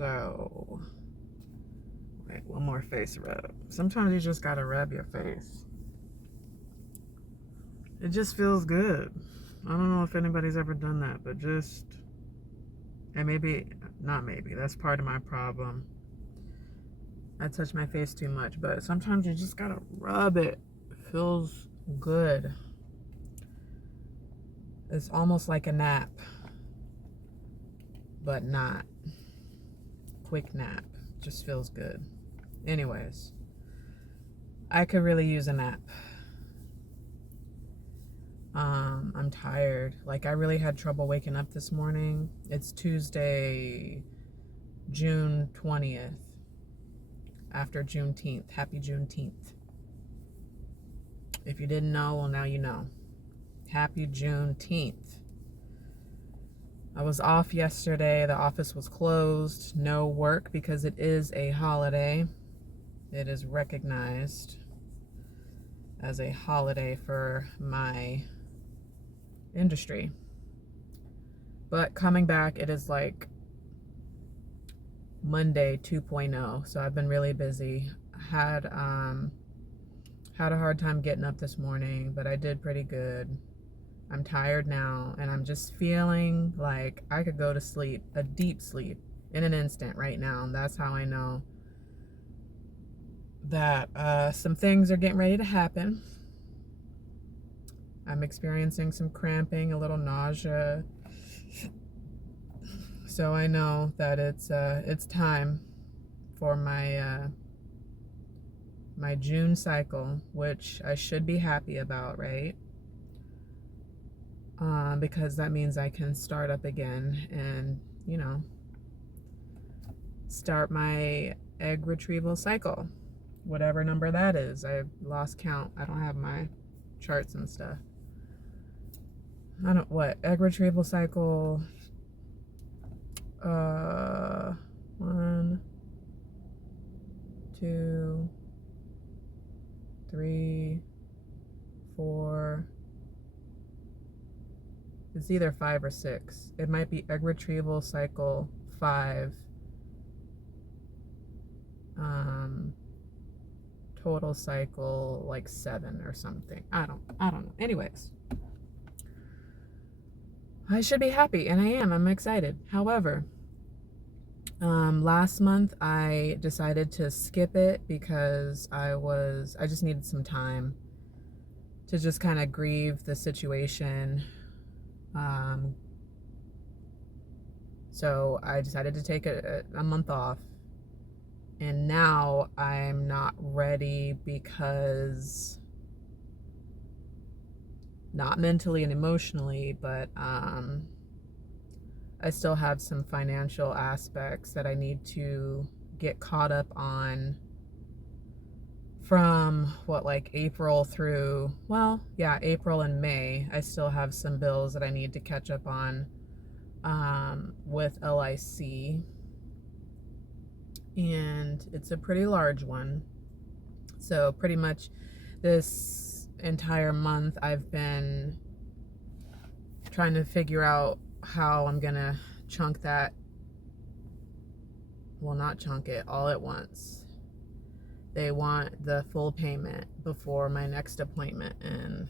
So, wait, one more face rub. Sometimes you just gotta rub your face. It just feels good. I don't know if anybody's ever done that, but just, and maybe, not maybe, that's part of my problem. I touch my face too much, but sometimes you just gotta rub it. It feels good. It's almost like a nap, but not. Quick nap. Just feels good. Anyways, I could really use a nap. I'm tired. Like, I really had trouble waking up this morning. It's Tuesday, June 20th. After Juneteenth. Happy Juneteenth. If you didn't know, well, now you know. Happy Juneteenth. I was off yesterday. The office was closed. No work because it is a holiday. It is recognized as a holiday for my industry. But coming back, it is like Monday 2.0. So I've been really busy. Had a hard time getting up this morning, but I did pretty good. I'm tired now, and I'm just feeling like I could go to sleep, a deep sleep, in an instant right now. And that's how I know that some things are getting ready to happen. I'm experiencing some cramping, a little nausea. So I know that it's time for my my June cycle, which I should be happy about, right? Because that means I can start up again and, start my egg retrieval cycle, whatever number that is. I lost count. I don't have my charts and stuff. Egg retrieval cycle, 1, 2, 3, 4. It's either 5 or 6. It might be egg retrieval cycle 5. Total cycle like 7 or something. I don't know. Anyways, I should be happy, and I am. I'm excited. However, last month I decided to skip it because I just needed some time to just kind of grieve the situation. So I decided to take a month off, and now I'm not ready because, not mentally and emotionally, but I still have some financial aspects that I need to get caught up on from April through, April and May. I still have some bills that I need to catch up on with LIC, and it's a pretty large one. So pretty much this entire month I've been trying to figure out how I'm gonna chunk that, not chunk it all at once. They want the full payment before my next appointment, and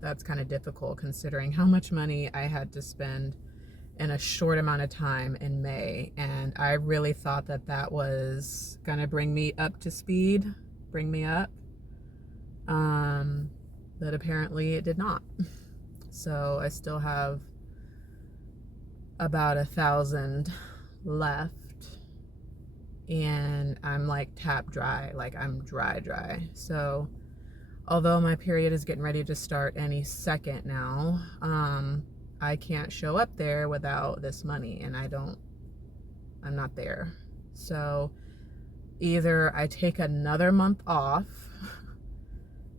that's kind of difficult considering how much money I had to spend in a short amount of time in May. And I really thought that was gonna bring me up to speed, bring me up, but apparently it did not. So I still have about 1,000 left, and I'm like tap dry, like I'm dry. So although my period is getting ready to start any second now, I can't show up there without this money, and I'm not there. So either I take another month off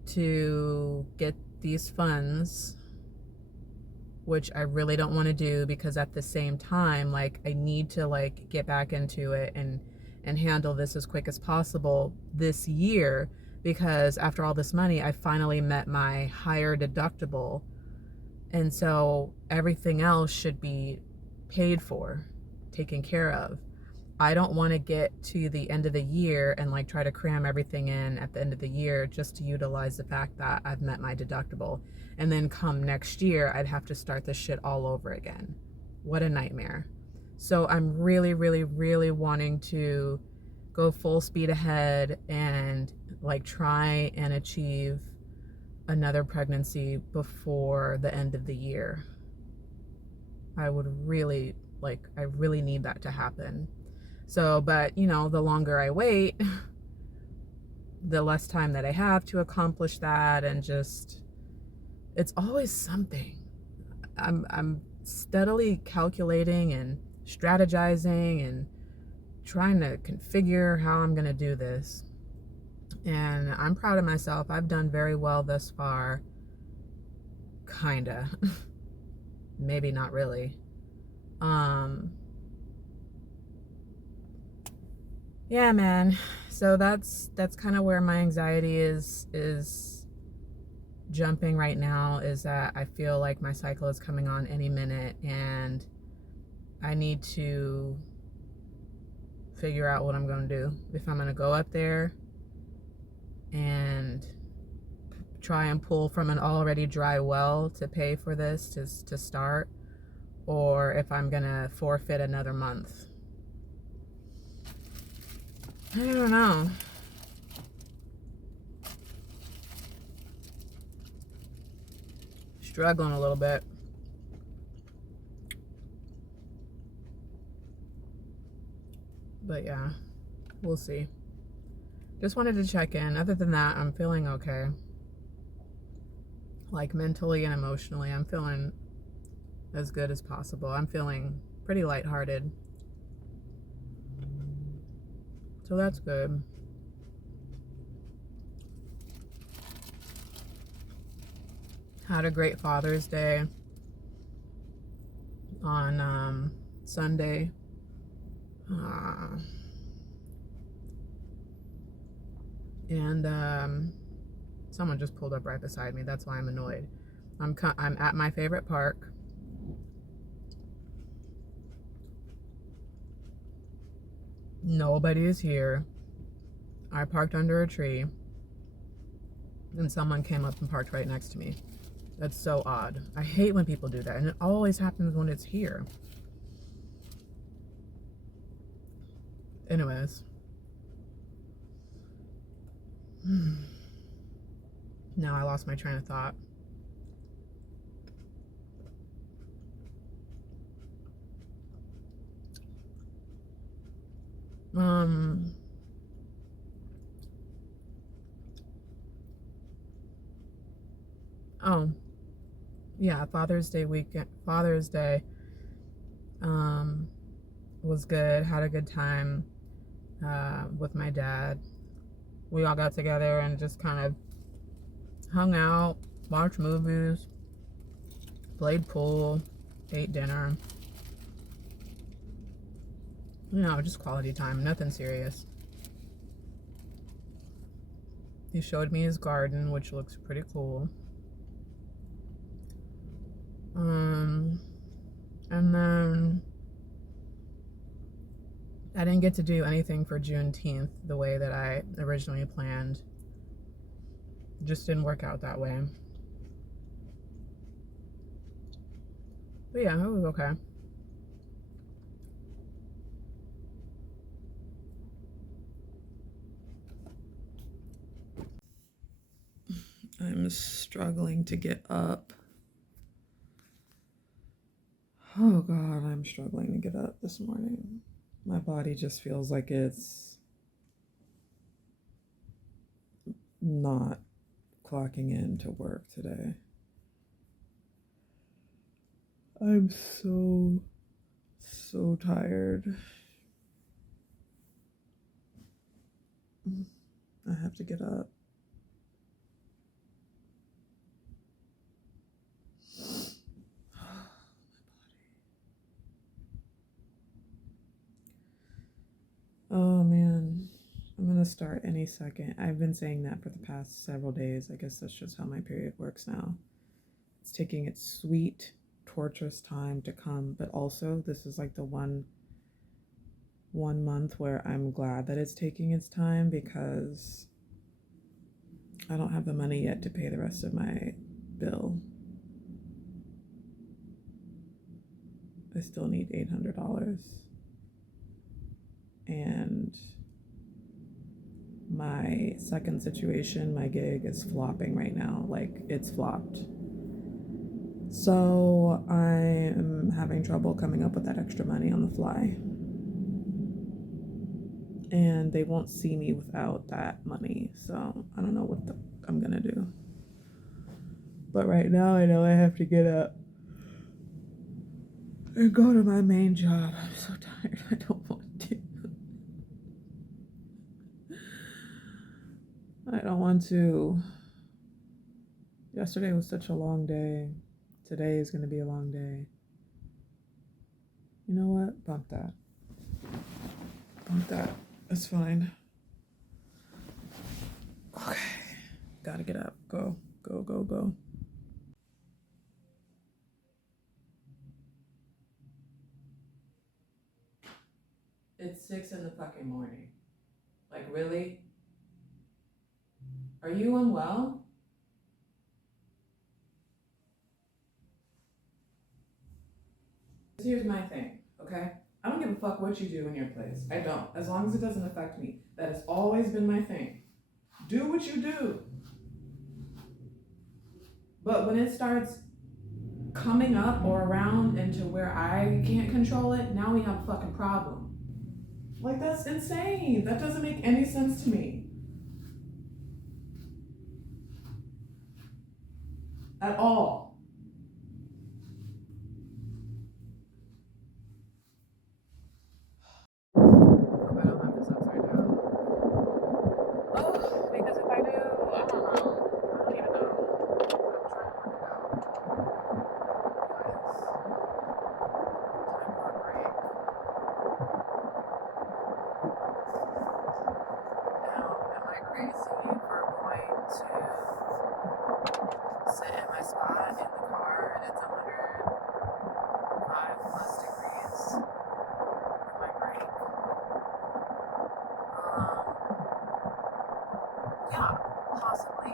to get these funds, which I really don't want to do, because at the same time, I need to get back into it and handle this as quick as possible this year, because after all this money, I finally met my higher deductible, and so everything else should be paid for. taken care of. I don't want to get to the end of the year and like try to cram everything in at the end of the year just to utilize the fact that I've met my deductible. And then come next year, I'd have to start this shit all over again. What a nightmare. So I'm really, really, really wanting to go full speed ahead and like try and achieve another pregnancy before the end of the year. I would really I really need that to happen. So, but you know, the longer I wait, the less time that I have to accomplish that, and just it's always something. I'm steadily calculating and strategizing and trying to configure how I'm going to do this. And I'm proud of myself. I've done very well thus far. Kinda. Maybe not really. Yeah, man. So that's kind of where my anxiety is jumping right now, is that I feel like my cycle is coming on any minute and I need to figure out what I'm going to do. If I'm going to go up there and try and pull from an already dry well to pay for this to start, or if I'm going to forfeit another month. I don't know. Struggling a little bit. But yeah, we'll see. Just wanted to check in. Other than that, I'm feeling okay. Like mentally and emotionally, I'm feeling as good as possible. I'm feeling pretty lighthearted. So that's good. Had a great Father's Day on Sunday. And someone just pulled up right beside me. That's why I'm annoyed. I'm at my favorite park. Nobody is here. I parked under a tree, and someone came up and parked right next to me. That's so odd. I hate when people do that, and it always happens when it's here. Anyways. Now I lost my train of thought. Oh, yeah, Father's Day weekend. Father's Day was good. Had a good time with my dad. We all got together and just kind of hung out, watched movies, played pool, ate dinner. You know, just quality time, nothing serious. He showed me his garden, which looks pretty cool. And then I didn't get to do anything for Juneteenth the way that I originally planned. It just didn't work out that way. But yeah, it was okay. I'm struggling to get up. Oh God, I'm struggling to get up this morning. My body just feels like it's not clocking in to work today. I'm so tired. I have to get up. Oh man, I'm gonna start any second. I've been saying that for the past several days. I guess that's just how my period works now. It's taking its sweet, torturous time to come, but also this is like the one one month where I'm glad that it's taking its time because I don't have the money yet to pay the rest of my bill. I still need $800. And my second situation, my gig is flopping right now. Like, it's flopped. So I'm having trouble coming up with that extra money on the fly. And they won't see me without that money. So I don't know what I'm gonna do. But right now I know I have to get up and go to my main job. I'm so tired. I don't want to. I don't want to. Yesterday was such a long day. Today is going to be a long day. You know what? Bump that. Bump that. It's fine. Okay. Gotta get up. Go. Go, go, go. It's 6 in the fucking morning. Like, really? Are you unwell? Here's my thing, okay? I don't give a fuck what you do in your place. I don't. As long as it doesn't affect me. That has always been my thing. Do what you do. But when it starts coming up or around into where I can't control it, now we have a fucking problem. Like, that's insane. That doesn't make any sense to me. At all. I hope I don't have this upside down. Oh, because if I do, I don't know. I don't even know. I'm trying to work it out. Time for a break. Now, am I crazy for going to sit in my spot in the car and it's 105 plus degrees for my break? Yeah, possibly.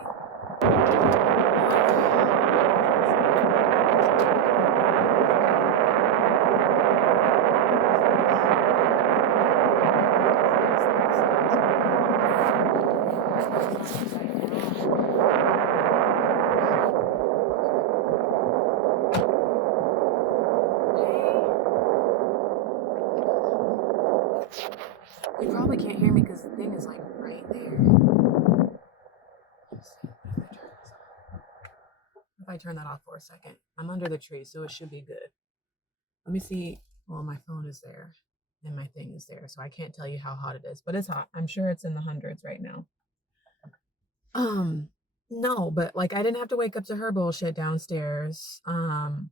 You probably can't hear me because the thing is like right there. If I turn that off for a second, I'm under the tree, so it should be good. Let me see. Well, my phone is there and my thing is there, so I can't tell you how hot it is, but it's hot. I'm sure it's in the hundreds right now. No, but like I didn't have to wake up to her bullshit downstairs. I'm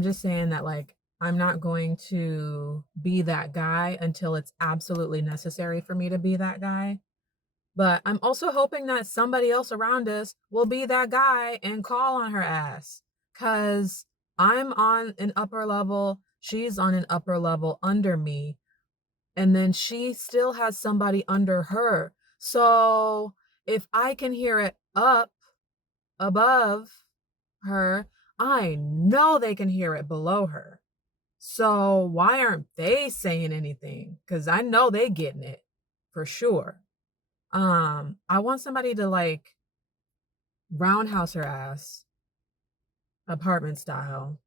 just saying that like I'm not going to be that guy until it's absolutely necessary for me to be that guy. But I'm also hoping that somebody else around us will be that guy and call on her ass. Cause I'm on an upper level, she's on an upper level under me, and then she still has somebody under her. So if I can hear it up above her, I know they can hear it below her. So why aren't they saying anything? Because I know they getting it for sure. I want somebody to like roundhouse her ass, apartment style,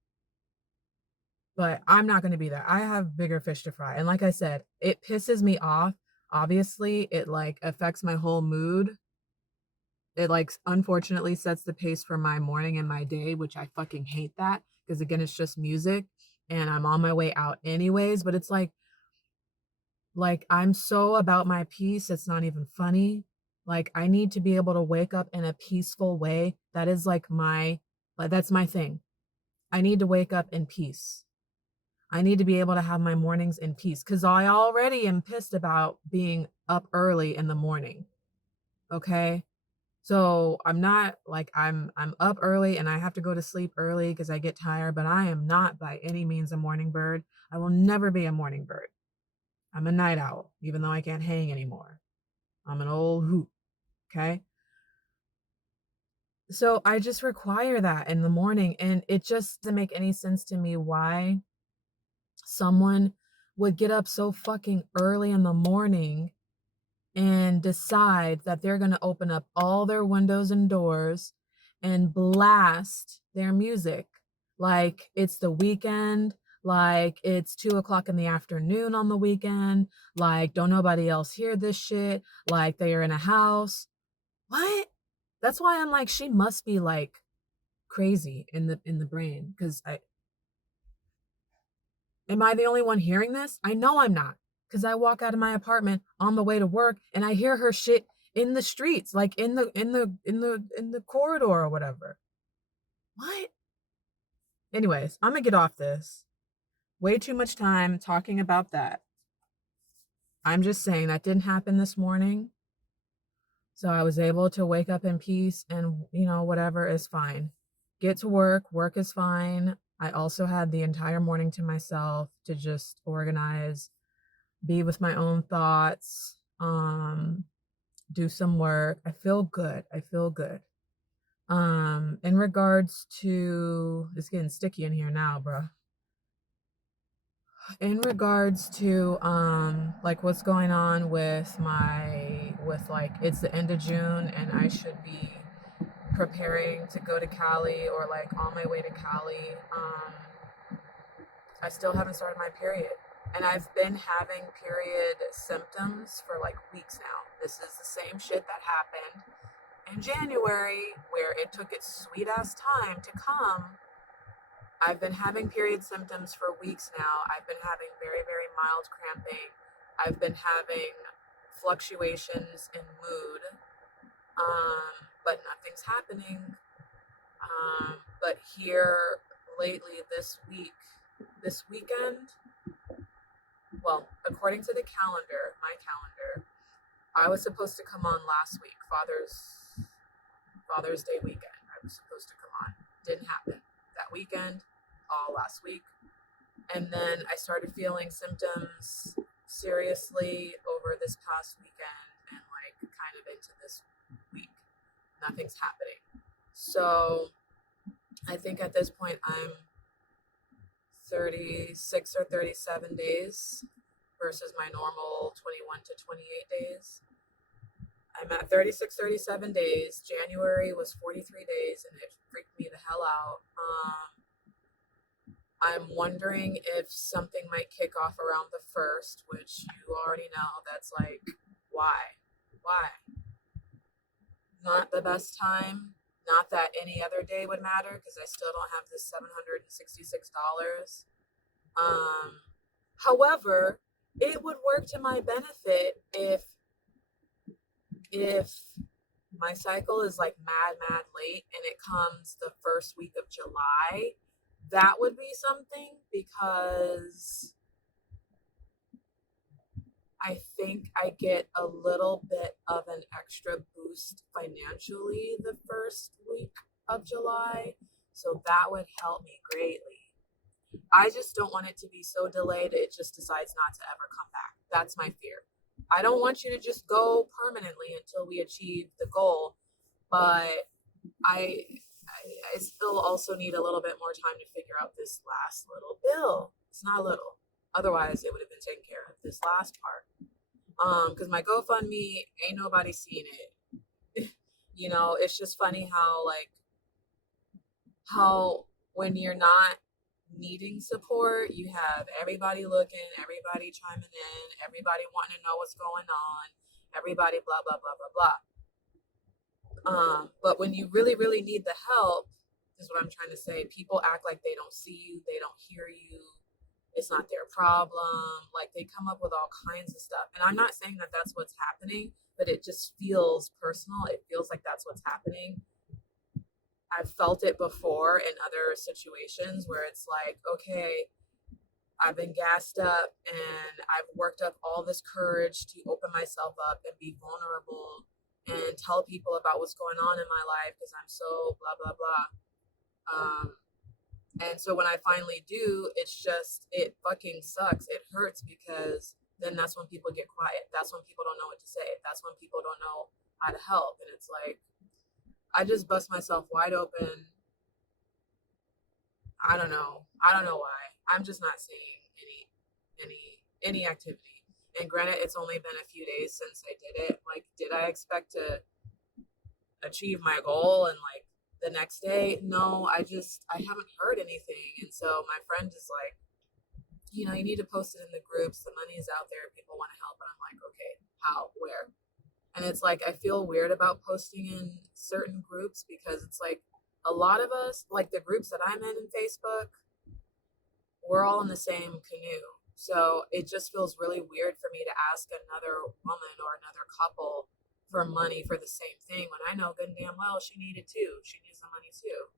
but I'm not going to be that. I have bigger fish to fry. And like I said, it pisses me off. Obviously, it like affects my whole mood. It like unfortunately sets the pace for my morning and my day, which I fucking hate that because again, it's just music and I'm on my way out anyways, but it's like I'm so about my peace, it's not even funny. Like I need to be able to wake up in a peaceful way. That is like that's my thing. I need to wake up in peace. I need to be able to have my mornings in peace cuz I already am pissed about being up early in the morning. Okay? So I'm not like I'm up early and I have to go to sleep early because I get tired, but I am not by any means a morning bird. I will never be a morning bird. I'm a night owl, even though I can't hang anymore. I'm an old hoot. Okay. So I just require that in the morning. And it just doesn't make any sense to me why someone would get up so fucking early in the morning and decide that they're going to open up all their windows and doors and blast their music like it's the weekend, like it's 2 o'clock in the afternoon on the weekend, like don't nobody else hear this shit, like they are in a house. What? That's why I'm like, she must be like crazy in the brain, because I am I the only one hearing this? I know I'm not, because I walk out of my apartment on the way to work and I hear her shit in the streets, like in the corridor or whatever. What? Anyways, I'm gonna get off this. Way too much time talking about that. I'm just saying that didn't happen this morning. So I was able to wake up in peace, and whatever is fine. Get to work. Work is fine. I also had the entire morning to myself to just organize, be with my own thoughts, do some work. I feel good. I feel good. In regards to, it's getting sticky in here now, bro. In regards to like what's going on with like it's the end of June and I should be preparing to go to Cali or like on my way to Cali, I still haven't started my period. And I've been having period symptoms for like weeks now. This is the same shit that happened in January where it took its sweet ass time to come. I've been having period symptoms for weeks now. I've been having very, very mild cramping. I've been having fluctuations in mood, but nothing's happening. But here lately this weekend, well, according to the calendar, my calendar, I was supposed to come on last week, Father's Day weekend. I was supposed to come on. Didn't happen. That weekend, all last week. And then I started feeling symptoms seriously over this past weekend and like kind of into this week. Nothing's happening. So I think at this point I'm 36 or 37 days versus my normal 21 to 28 days. I'm at 36, 37 days. January was 43 days and it freaked me the hell out. I'm wondering if something might kick off around the 1st, which you already know. That's like, why? Why? Not the best time. Not that any other day would matter because I still don't have this $766. However, it would work to my benefit if my cycle is like mad late and it comes the first week of July. That would be something because I think I get a little bit of an extra boost financially the first week of July. So that would help me greatly. I just don't want it to be so delayed it just decides not to ever come back. That's my fear. I don't want you to just go permanently until we achieve the goal, but I still also need a little bit more time to figure out this last little bill. It's not little. Otherwise, it would have been taken care of. This last part. Because my GoFundMe, ain't nobody seen it. It's just funny how when you're not needing support, you have everybody looking, everybody chiming in, everybody wanting to know what's going on, everybody blah, blah, blah, blah, blah. But when you really, really need the help, is what I'm trying to say. People act like they don't see you, they don't hear you. It's not their problem. Like they come up with all kinds of stuff. And I'm not saying that that's what's happening, but it just feels personal. It feels like that's what's happening. I've felt it before in other situations where it's like, okay, I've been gassed up and I've worked up all this courage to open myself up and be vulnerable and tell people about what's going on in my life because I'm so blah, blah, blah. And so when I finally do, it fucking sucks. It hurts because then that's when people get quiet. That's when people don't know what to say. That's when people don't know how to help. And it's like, I just bust myself wide open. I don't know. I don't know why. I'm just not seeing any activity. And granted, it's only been a few days since I did it. Like, did I expect to achieve my goal and like the next day? No, I haven't heard anything. And so my friend is like, you need to post it in the groups. The money is out there. People want to help. And I'm like, okay, how, where? And it's like, I feel weird about posting in certain groups because it's like a lot of us, like the groups that I'm in Facebook, we're all in the same canoe. So it just feels really weird for me to ask another woman or another couple for money for the same thing when I know good and damn well she needed too. She needs the money too.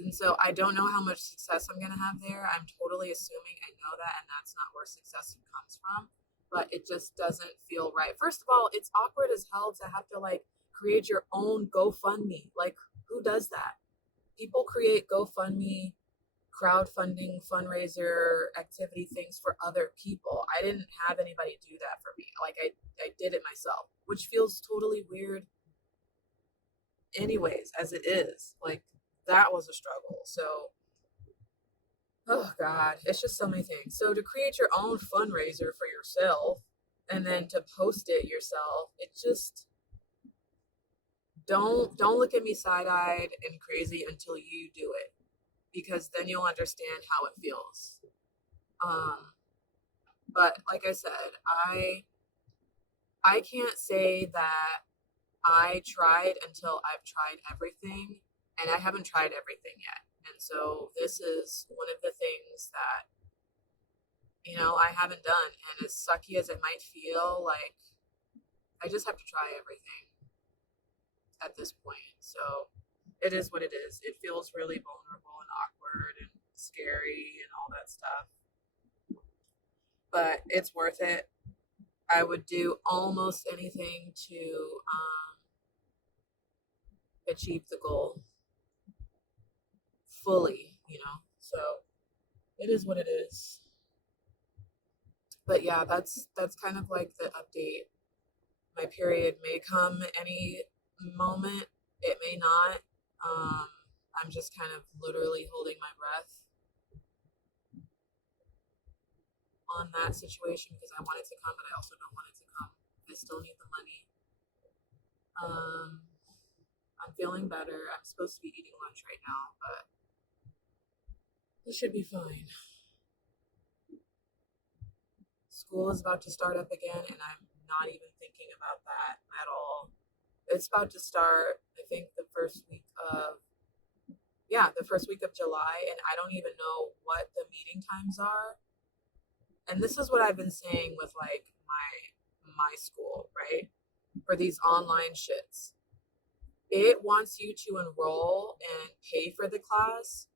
And so I don't know how much success I'm going to have there. I'm totally assuming I know that, and that's not where success comes from. But it just doesn't feel right. First of all, it's awkward as hell to have to like create your own GoFundMe. Like, who does that? People create GoFundMe, crowdfunding, fundraiser activity things for other people. I didn't have anybody do that for me. Like, I did it myself, which feels totally weird anyways, as it is. Like, that was a struggle. So, oh God, it's just so many things. So to create your own fundraiser for yourself and then to post it yourself, it just don't look at me side-eyed and crazy until you do it, because then you'll understand how it feels. Um, but like I said, I can't say that I tried until I've tried everything, and I haven't tried everything yet. And so this is one of the things that I haven't done. And as sucky as it might feel, like I just have to try everything at this point. So it is what it is. It feels really vulnerable and awkward and scary and all that stuff. But it's worth it. I would do almost anything to achieve the goal fully. So it is what it is. But yeah, that's kind of like the update. My period may come any moment. It may not. Um, I'm just kind of literally holding my breath on that situation because I want it to come, but I also don't want it to come. I still need the money. Um, I'm feeling better. I'm supposed to be eating lunch right now, but it should be fine. School is about to start up again, and I'm not even thinking about that at all. It's about to start, I think, the first week of July, and I don't even know what the meeting times are. And this is what I've been saying with like my school, right? For these online shits. It wants you to enroll and pay for the class,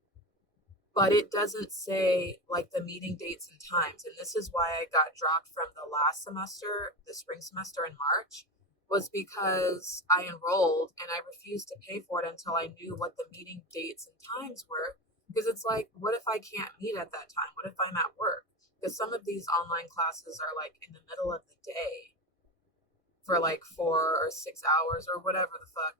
but it doesn't say like the meeting dates and times. And this is why I got dropped from the last semester, the spring semester in March, was because I enrolled and I refused to pay for it until I knew what the meeting dates and times were. Because it's like, what if I can't meet at that time? What if I'm at work? Because some of these online classes are like in the middle of the day for like 4 or 6 hours or whatever the fuck.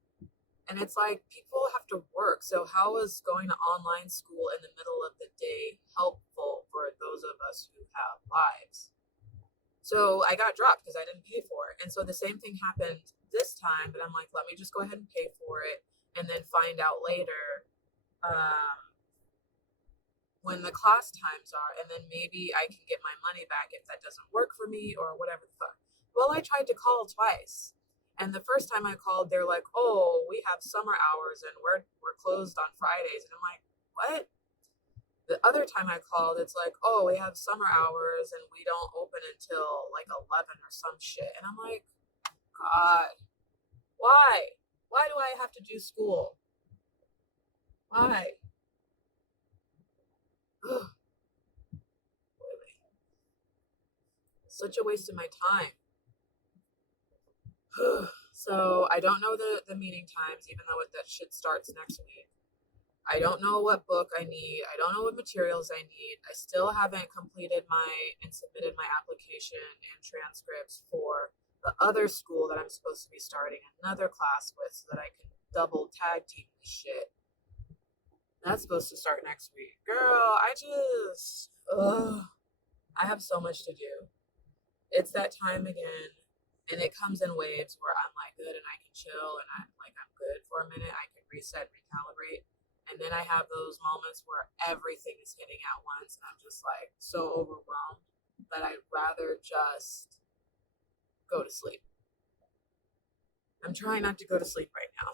And it's like people have to work. So how is going to online school in the middle of the day helpful for those of us who have lives? So I got dropped because I didn't pay for it. And so the same thing happened this time, but I'm like, let me just go ahead and pay for it and then find out later when the class times are. And then maybe I can get my money back if that doesn't work for me or whatever the fuck. Well, I tried to call twice. And the first time I called, they're like, "Oh, we have summer hours and we're closed on Fridays." And I'm like, "What?" The other time I called, it's like, "Oh, we have summer hours and we don't open until like 11 or some shit." And I'm like, "God, why? Why do I have to do school? Why?" Ugh, such a waste of my time. So I don't know the meeting times, even though that shit starts next week. I don't know what book I need. I don't know what materials I need. I still haven't completed and submitted my application and transcripts for the other school that I'm supposed to be starting another class with so that I can double tag team this shit. That's supposed to start next week. Girl, I have so much to do. It's that time again, and it comes in waves where I'm like good and I can chill and I'm good for a minute. I can reset, recalibrate, and then I have those moments where everything is hitting at once, and I'm just like so overwhelmed that I'd rather just go to sleep. I'm trying not to go to sleep right now.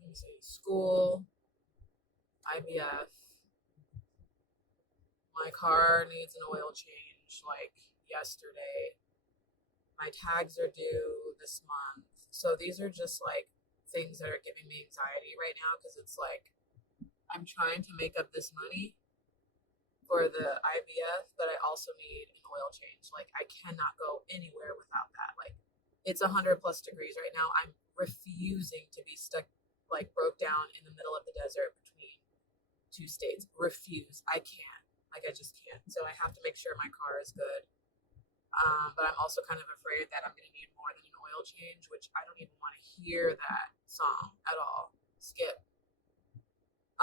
Let me see. School, IVF. My car needs an oil change like yesterday. My tags are due this month. So these are just like things that are giving me anxiety right now because it's like I'm trying to make up this money for the IVF, but I also need an oil change. Like I cannot go anywhere without that. Like it's 100+ degrees right now. I'm refusing to be stuck, like broke down in the middle of the desert between two states. Refuse. I can't. Like I just can't. So I have to make sure my car is good. But I'm also kind of afraid that I'm going to need more than an oil change, which I don't even want to hear that song at all. Skip.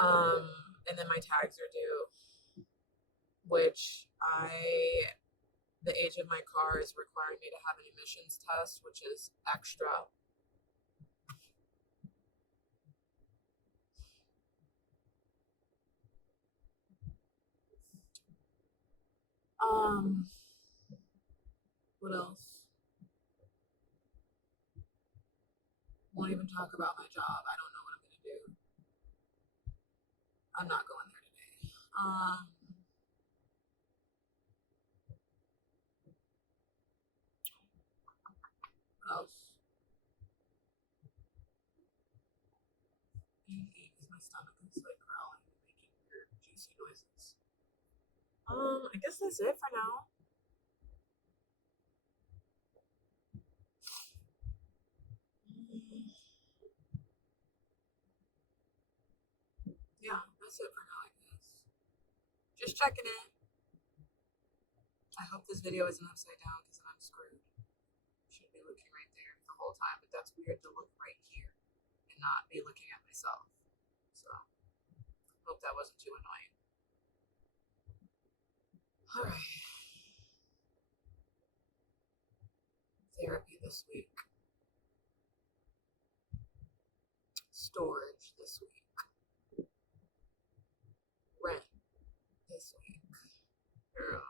And then my tags are due, which the age of my car is requiring me to have an emissions test, which is extra. What else? Won't even talk about my job. I don't know what I'm going to do. I'm not going there today. What else? Because my stomach is like growling and making weird juicy noises. I guess that's it for now. Yeah, that's it for now, I guess. Just checking in. I hope this video isn't upside down because I'm screwed. Should be looking right there the whole time, but that's weird to look right here and not be looking at myself. So, hope that wasn't too annoying. Alright. Therapy this week. Storage this week. Rent this week. Girl.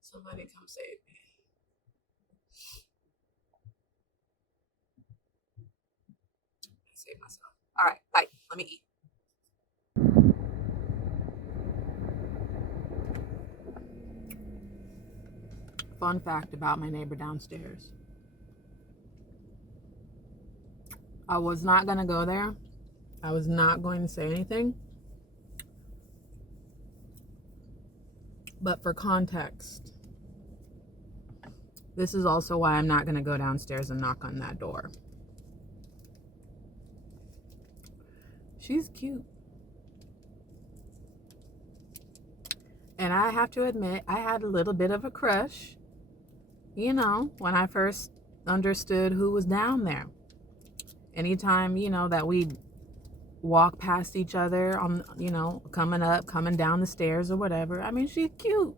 Somebody come save me. I saved myself. Alright, bye. Let me eat. Fun fact about my neighbor downstairs. I was not going to go there. I was not going to say anything. But for context, this is also why I'm not going to go downstairs and knock on that door. She's cute. And I have to admit, I had a little bit of a crush, you know, when I first understood who was down there. Anytime, you know, that we walk past each other on, you know, coming down the stairs or whatever. I mean, she's cute.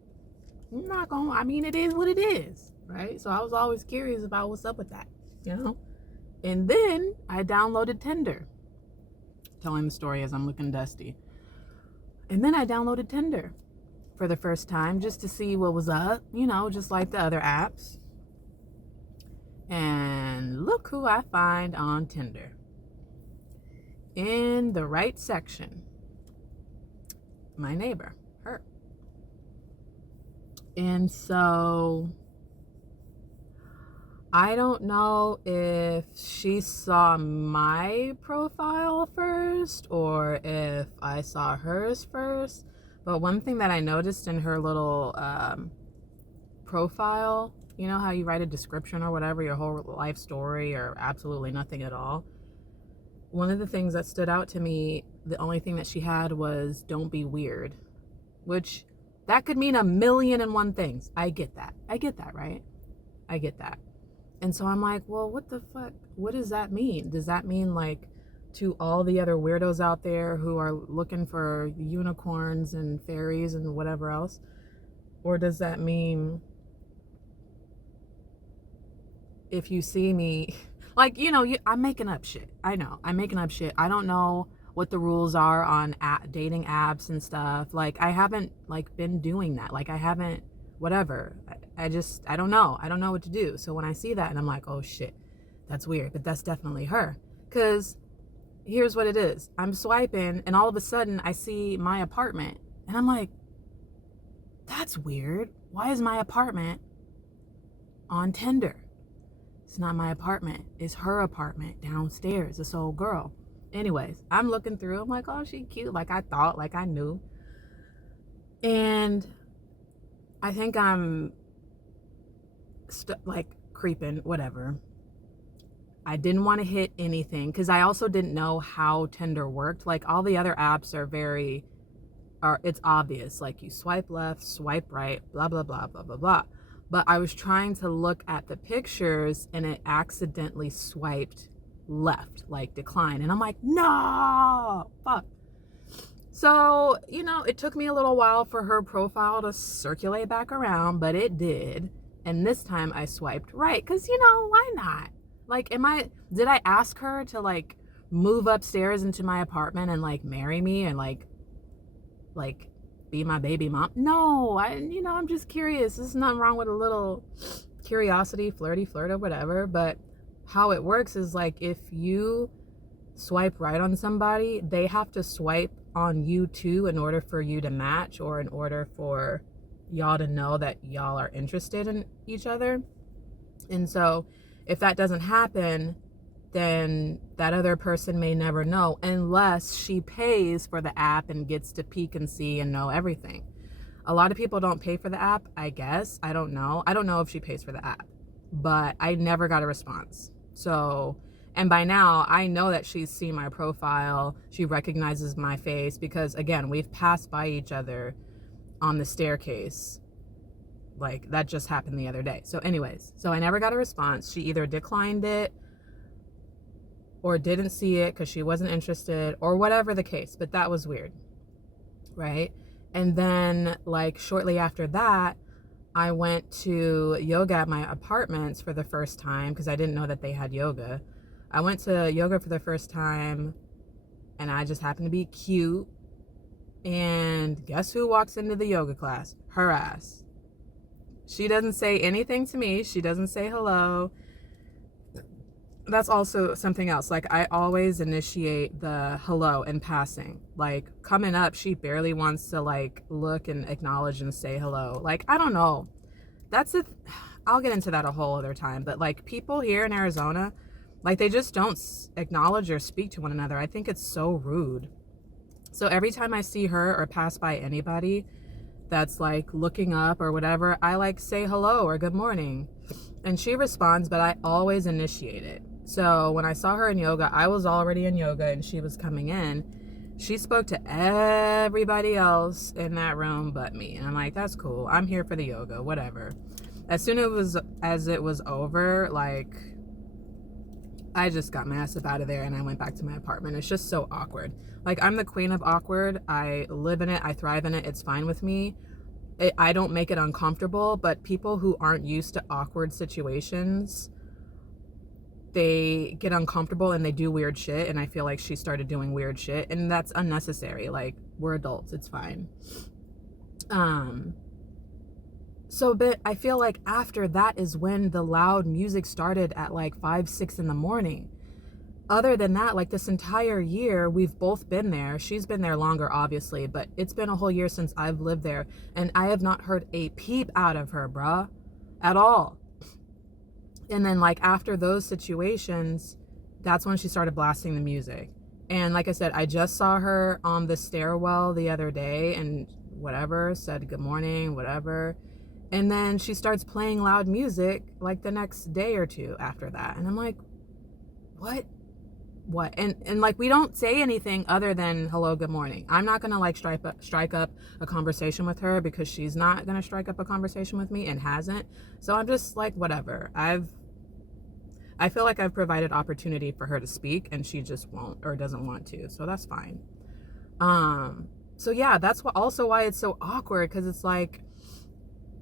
I'm not gonna, I mean, it is what it is, right? So I was always curious about what's up with that, you know? And then I downloaded Tinder. Telling the story as I'm looking dusty. And then I downloaded Tinder for the first time just to see what was up, you know, just like the other apps. And look who I find on Tinder. In the right section. My neighbor, her. And so I don't know if she saw my profile first or if I saw hers first. But one thing that I noticed in her little profile You know how you write a description or whatever, your whole life story or absolutely nothing at all? One of the things that stood out to me, the only thing that she had was don't be weird, which that could mean a million and one things. I get that. I get that, right? I get that. And so I'm like, well, what the fuck? What does that mean? Does that mean like to all the other weirdos out there who are looking for unicorns and fairies and whatever else? Or does that mean if you see me, like, I'm making up shit. I know, I'm making up shit. I don't know what the rules are on dating apps and stuff. Like, I haven't like been doing that. Like, I haven't, whatever. I don't know. I don't know what to do. So when I see that and I'm like, oh shit, that's weird, but that's definitely her. Because here's what it is. I'm swiping and all of a sudden I see my apartment and I'm like, that's weird. Why is my apartment on Tinder? It's not my apartment. It's her apartment downstairs. This old girl. Anyways, I'm looking through. I'm like, oh, she cute. Like I thought, like I knew. And I think I'm like creeping, whatever. I didn't want to hit anything because I also didn't know how Tinder worked. Like all the other apps it's obvious. Like you swipe left, swipe right, blah, blah, blah, blah, blah, blah. But I was trying to look at the pictures and it accidentally swiped left, like decline. And I'm like, no, fuck. So, it took me a little while for her profile to circulate back around, but it did. And this time I swiped right because, why not? Like, did I ask her to like move upstairs into my apartment and like marry me and like be my baby mom? No, I'm just curious. There's nothing wrong with a little curiosity, flirt or whatever. But how it works is like if you swipe right on somebody, they have to swipe on you too in order for you to match or in order for y'all to know that y'all are interested in each other. And so if that doesn't happen, then that other person may never know unless she pays for the app and gets to peek and see and know everything. A lot of people don't pay for the app, I guess. I don't know. I don't know if she pays for the app, but I never got a response. So, and by now I know that she's seen my profile. She recognizes my face because again, we've passed by each other on the staircase. Like that just happened the other day. So anyways, so I never got a response. She either declined it or didn't see it because she wasn't interested or whatever the case, but that was weird, right? And then like shortly after that, I went to yoga at my apartments for the first time because I didn't know that they had yoga. I went to yoga for the first time and I just happened to be cute. And guess who walks into the yoga class? Her ass. She doesn't say anything to me. She doesn't say hello. That's also something else. Like I always initiate the hello in passing. Like coming up, she barely wants to like look and acknowledge and say hello. Like, I don't know. I'll get into that a whole other time. But like people here in Arizona, like they just don't acknowledge or speak to one another. I think it's so rude. So every time I see her or pass by anybody that's like looking up or whatever, I like say hello or good morning. And she responds, but I always initiate it. So when I saw her in yoga, I was already in yoga and she was coming in. She spoke to everybody else in that room but me. And I'm like, that's cool. I'm here for the yoga, whatever. As soon as it was over, like I just got my ass up out of there and I went back to my apartment. It's just so awkward. Like I'm the queen of awkward. I live in it. I thrive in it. It's fine with me. I don't make it uncomfortable, but people who aren't used to awkward situations, they get uncomfortable and they do weird shit. And I feel like she started doing weird shit and that's unnecessary. Like we're adults. It's fine. But I feel like after that is when the loud music started at like 5, 6 in the morning. Other than that, like this entire year, we've both been there. She's been there longer, obviously, but it's been a whole year since I've lived there. And I have not heard a peep out of her, bruh, at all. And then like after those situations, that's when she started blasting the music. And like I said, I just saw her on the stairwell the other day and whatever, said good morning, whatever. And then she starts playing loud music like the next day or two after that. And I'm like, what? What? And like, we don't say anything other than hello, good morning. I'm not gonna like strike up a conversation with her because she's not gonna strike up a conversation with me and hasn't. So I'm just like, whatever. I feel like I've provided opportunity for her to speak and she just won't or doesn't want to. So that's fine. So yeah, that's also why it's so awkward, because it's like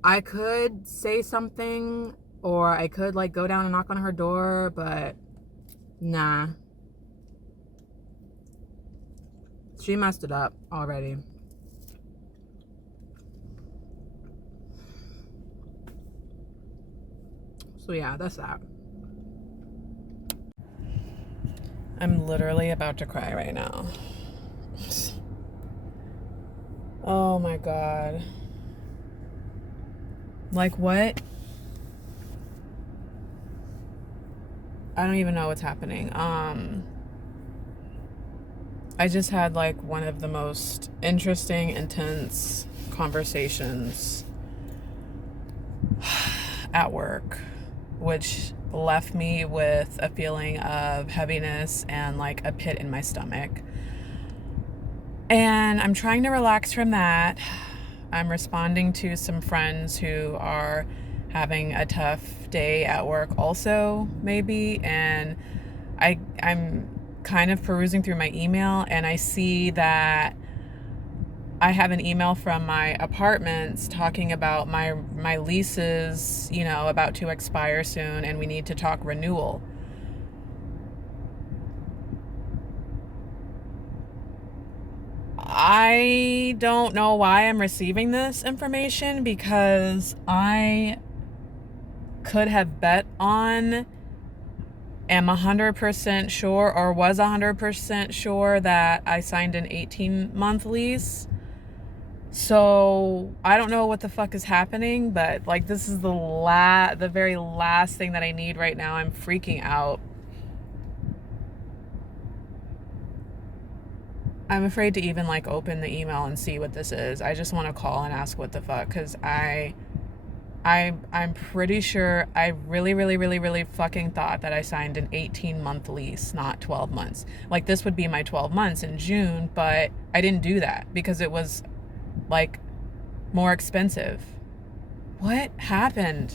I could say something or I could like go down and knock on her door, but nah. She messed it up already. So yeah, that's that. I'm literally about to cry right now. Oh my God. Like, what? I don't even know what's happening. I just had like one of the most interesting, intense conversations at work, which left me with a feeling of heaviness and like a pit in my stomach. And I'm trying to relax from that. I'm responding to some friends who are having a tough day at work also, maybe. And I'm kind of perusing through my email and I see that I have an email from my apartments talking about my leases, about to expire soon and we need to talk renewal. I don't know why I'm receiving this information, because I could have bet on, am 100% sure, or was 100% sure that I signed an 18-month lease. So I don't know what the fuck is happening, but like, this is the very last thing that I need right now. I'm freaking out. I'm afraid to even like open the email and see what this is. I just want to call and ask what the fuck, because I'm pretty sure I really, really, really, really fucking thought that I signed an 18-month lease, not 12 months. Like, this would be my 12 months in June, but I didn't do that because it was like more expensive. What happened?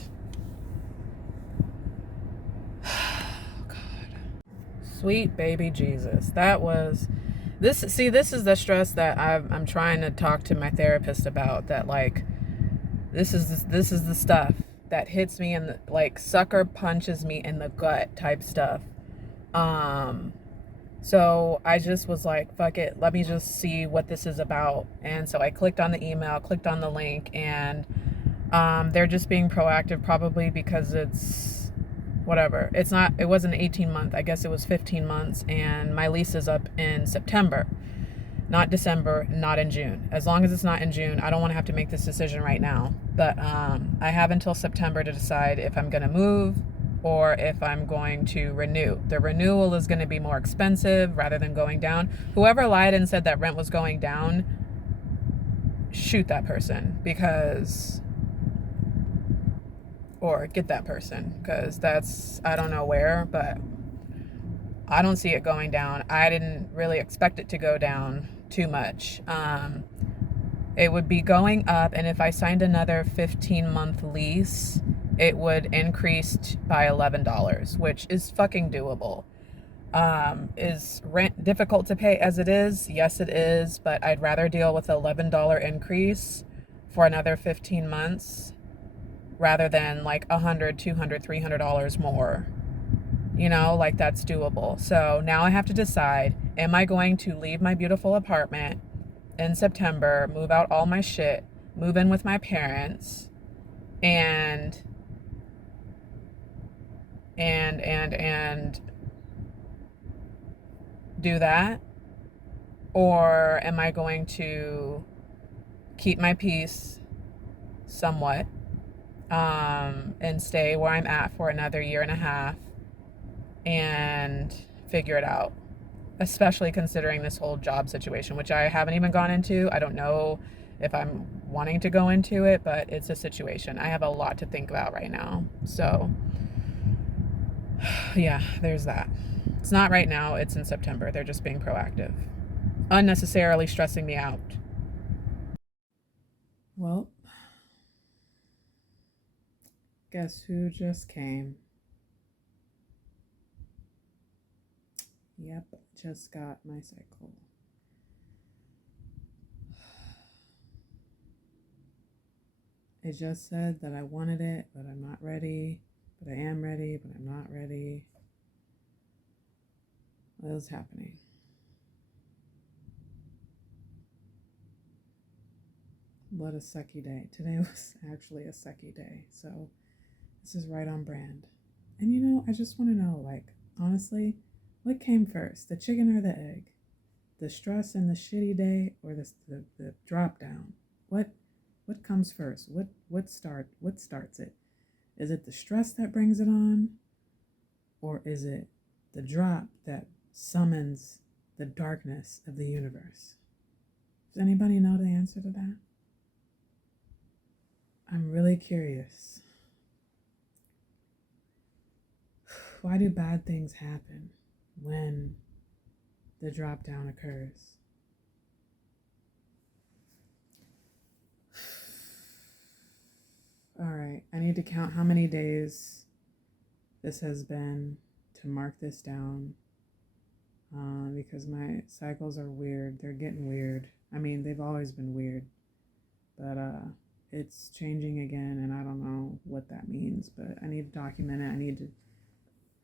Sweet baby Jesus. This is the stress that I'm trying to talk to my therapist about, that like this is the stuff that hits me and like sucker punches me in the gut type stuff. So I just was like, fuck it, let me just see what this is about. And so I clicked on the email, clicked on the link, and they're just being proactive, probably because it's whatever. It wasn't 18 month. I guess it was 15 months, and my lease is up in September, not December, not in June. As long as it's not in June, I don't want to have to make this decision right now. But I have until September to decide if I'm going to move or if I'm going to renew. The renewal is going to be more expensive rather than going down. Whoever lied and said that rent was going down, shoot that person, or get that person, because that's, I don't know where, but I don't see it going down. I didn't really expect it to go down too much. It would be going up, and if I signed another 15-month lease, it would increase by $11, which is fucking doable. Is rent difficult to pay as it is? Yes, it is, but I'd rather deal with $11 increase for another 15 months rather than like $100, $200, $300 more. Like, that's doable. So now I have to decide, am I going to leave my beautiful apartment in September, move out all my shit, move in with my parents, and do that? Or am I going to keep my peace somewhat, and stay where I'm at for another year and a half and figure it out? Especially considering this whole job situation, which I haven't even gone into. I don't know if I'm wanting to go into it, but it's a situation. I have a lot to think about right now. So, yeah, there's that. It's not right now, it's in September. They're just being proactive, unnecessarily stressing me out. Well, guess who just came? Yep, just got my cycle. It just said that I wanted it, but I'm not ready. But I am ready, but I'm not ready. What is happening? What a sucky day. Today was actually a sucky day. So this is right on brand. And you know, I just want to know, like, honestly, what came first, the chicken or the egg? The stress and the shitty day, or the drop down? What comes first? What starts it? Is it the stress that brings it on? Or is it the drop that summons the darkness of the universe? Does anybody know the answer to that? I'm really curious. Why do bad things happen when the drop down occurs? All right, I need to count how many days this has been to mark this down because my cycles are weird. They're getting weird. I mean, they've always been weird, but it's changing again, and I don't know what that means, but I need to document it. I need to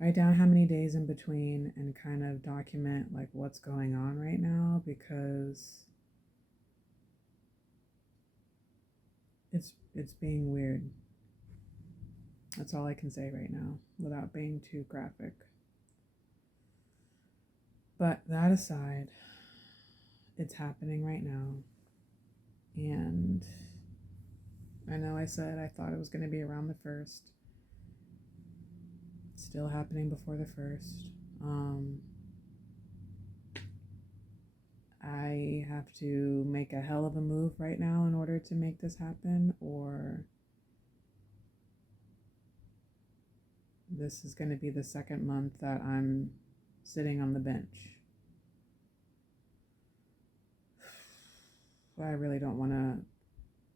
write down how many days in between and kind of document like what's going on right now because it's being weird. That's all I can say right now without being too graphic. But that aside, it's happening right now. And I know I said I thought it was going to be around the 1st. It's still happening before the 1st. I have to make a hell of a move right now in order to make this happen, or this is going to be the second month that I'm sitting on the bench. I really don't want to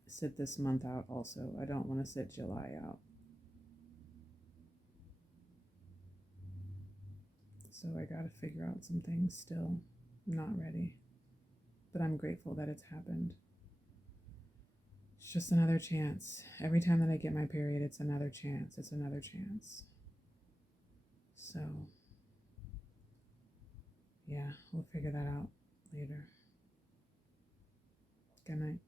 sit this month out also. I don't want to sit July out. So I got to figure out some things still. I'm not ready. But I'm grateful that it's happened. It's just another chance. Every time that I get my period, it's another chance. It's another chance. So, yeah, we'll figure that out later. Good night.